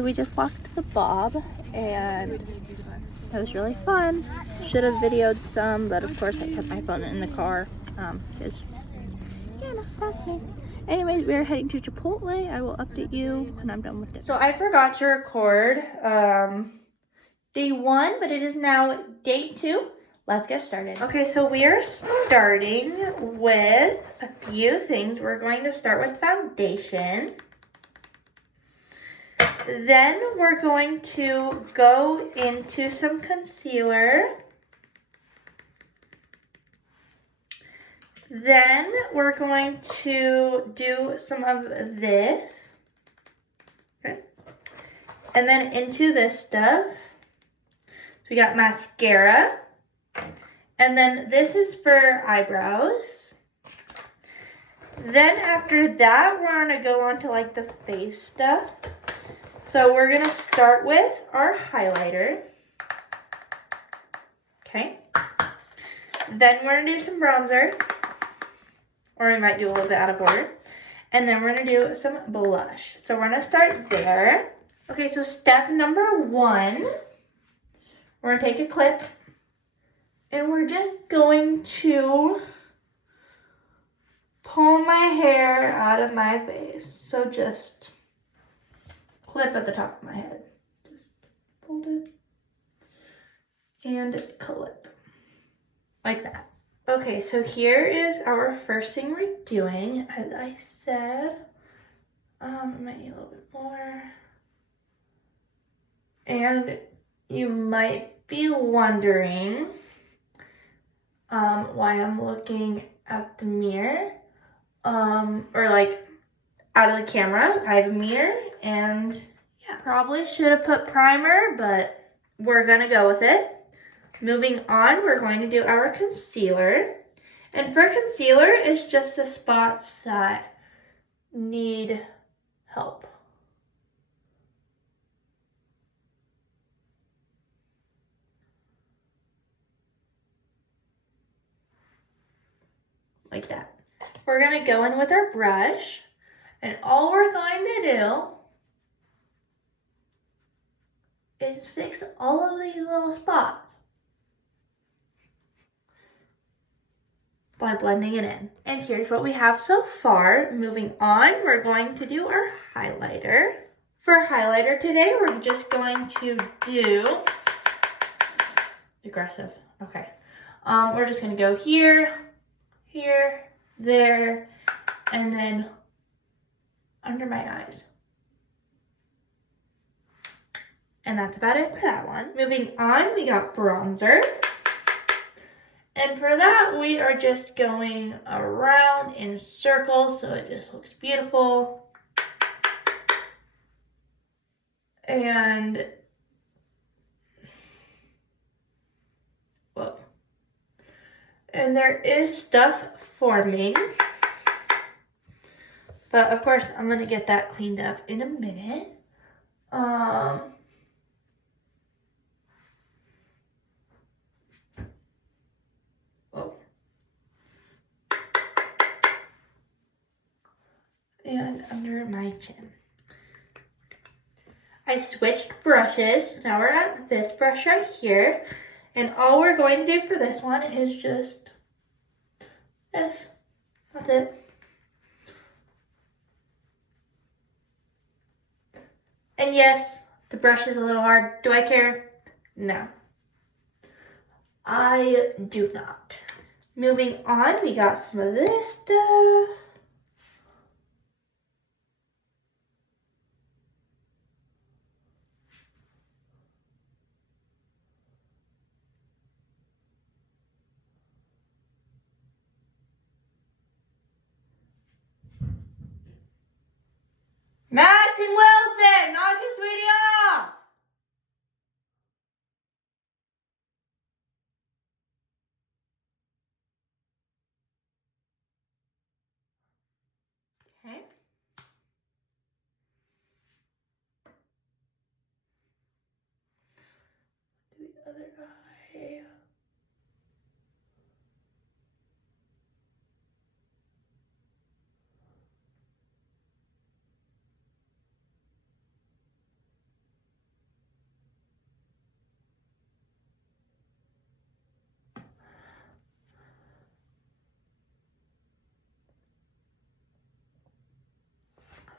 so we just walked to the Bob, and it was really fun. Should have videoed some, but of course I kept my phone in the car, because, yeah, no, that's me. Anyways, we're heading to Chipotle. I will update you when I'm done with it. So I forgot to record day 1, but it is now day 2. Let's get started. Okay, so we are starting with a few things. We're going to start with foundation. Then we're going to go into some concealer. Then we're going to do some of this. Okay. And then into this stuff. So we got mascara. And then this is for eyebrows. Then after that, we're gonna go on to like the face stuff. So we're gonna start with our highlighter. Okay. Then we're gonna do some bronzer. Or we might do a little bit out of order. And then we're gonna do some blush. So we're gonna start there. Okay, so step number 1, we're gonna take a clip. And we're just going to pull my hair out of my face. So just clip at the top of my head. Just hold it and clip. Like that. Okay, so here is our first thing we're doing. As I said, it might need a little bit more. And you might be wondering why I'm looking at the mirror, or like out of the camera. I have a mirror, and yeah, probably should have put primer, but we're gonna go with it. Moving on, we're going to do our concealer. And for concealer, it's just the spots that need help. Like that. We're gonna go in with our brush, and all we're going to do is fix all of these little spots by blending it in. And here's what we have so far. Moving on, we're going to do our highlighter. For highlighter today, we're just going to do aggressive. Okay. We're just gonna go here, here, there, and then under my eyes. And that's about it for that one. Moving on, we got bronzer. And for that, we are just going around in circles so it just looks beautiful. And whoa. And there is stuff forming. But of course, I'm gonna get that cleaned up in a minute. Whoa. And under my chin. I switched brushes. Now we're at this brush right here. And all we're going to do for this one is just this. That's it. And yes, the brush is a little hard. Do I care? No. I do not. Moving on, we got some of this stuff. Madison Wilson, knock your sweetie off! Okay. Do the other eye.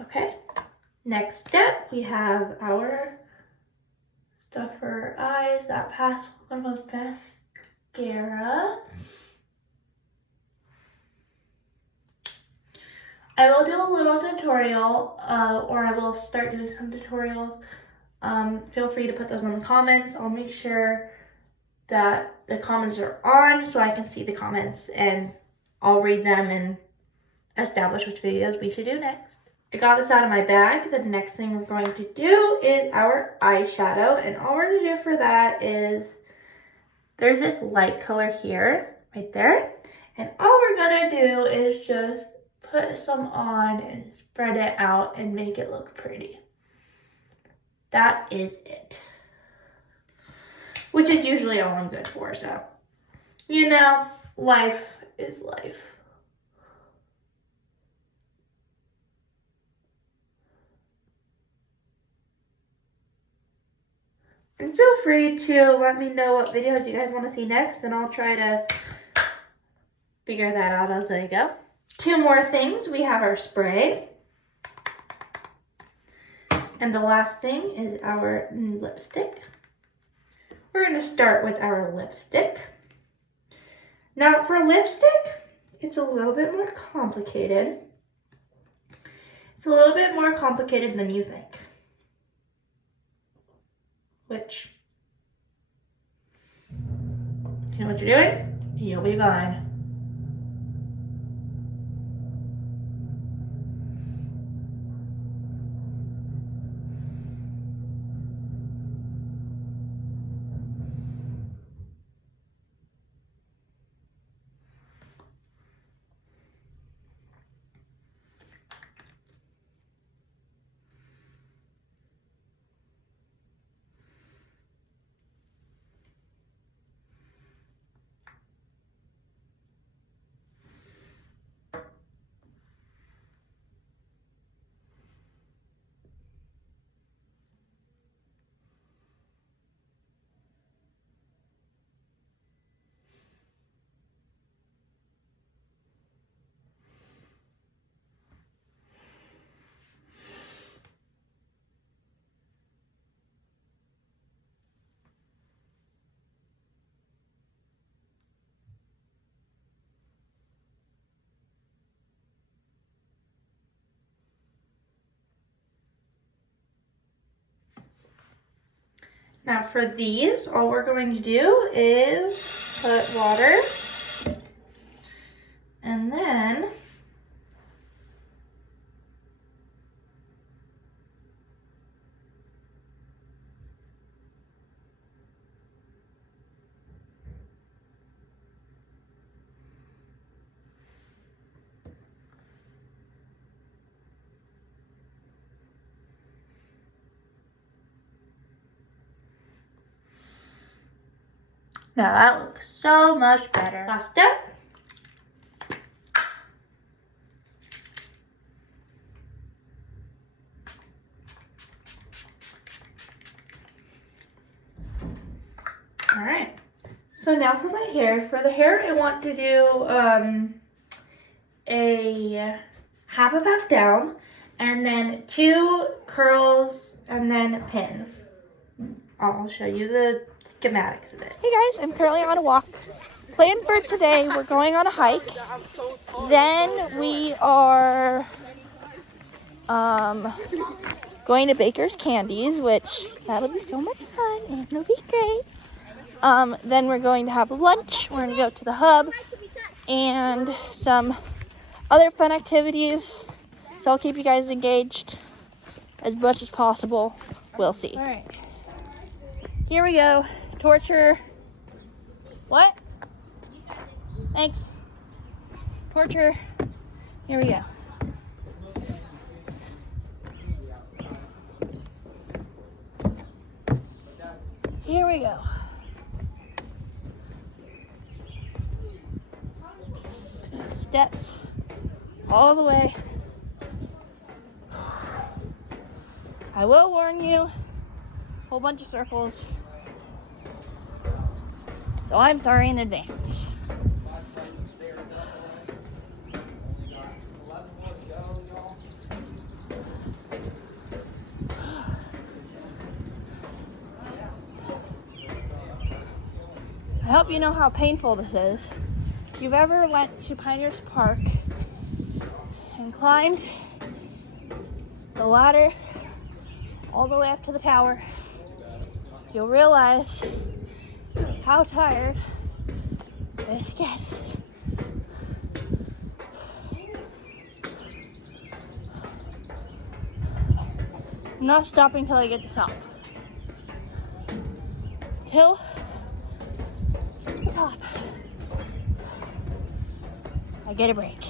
Okay, next step, we have our stuff for our eyes, that one was mascara. I will do a little tutorial, or I will start doing some tutorials. Feel free to put those in the comments. I'll make sure that the comments are on so I can see the comments and I'll read them and establish which videos we should do next. I got this out of my bag. The next thing we're going to do is our eyeshadow, and all we're going to do for that is there's this light color here, right there, and all we're going to do is just put some on and spread it out and make it look pretty. That is it. Which is usually all I'm good for, so, you know, life is life. And feel free to let me know what videos you guys want to see next, and I'll try to figure that out as I go. Two more things. We have our spray. And the last thing is our lipstick. We're going to start with our lipstick. Now for lipstick, it's a little bit more complicated. It's a little bit more complicated than you think. Which, you know what you're doing? You'll be fine. Now for these, all we're going to do is put water, and then now that looks so much better. Last step. All right. So now for my hair. For the hair, I want to do a half of half down, and then 2 curls, and then a pin. I'll show you the schematics of it. Hey guys, I'm currently on a walk. Plan for today, we're going on a hike. Then we are going to Baker's Candies, which that'll be so much fun and it'll be great. Then we're going to have lunch. We're going to go to the hub and some other fun activities. So I'll keep you guys engaged as much as possible. We'll see. All right. Here we go. Torture. What? Thanks. Torture. Here we go. Here we go. Steps all the way. I will warn you, whole bunch of circles. So I'm sorry in advance. I hope you know how painful this is. If you've ever went to Pioneers Park and climbed the ladder all the way up to the tower, you'll realize how tired this gets. I'm not stopping till I get to the top. Till the top. I get a break.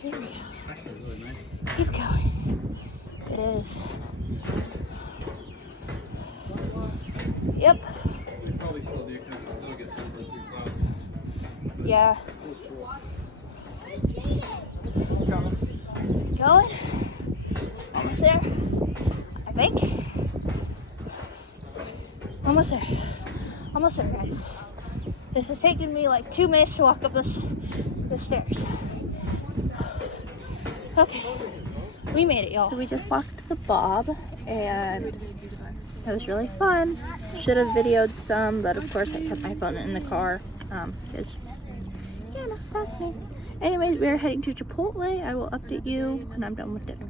Here we go. Keep going. It is. Yep. You probably still do because you still get some for 3 clouds. Yeah. Going. Almost there. I think. Almost there. Almost there, guys. This has taken me like 2 minutes to walk up the stairs. Okay. We made it, y'all. So we just walked to the Bob, and it was really fun. Should have videoed some, but of course I kept my phone in the car. Because, yeah, no, that's me. Anyways, we are heading to Chipotle. I will update you when I'm done with dinner.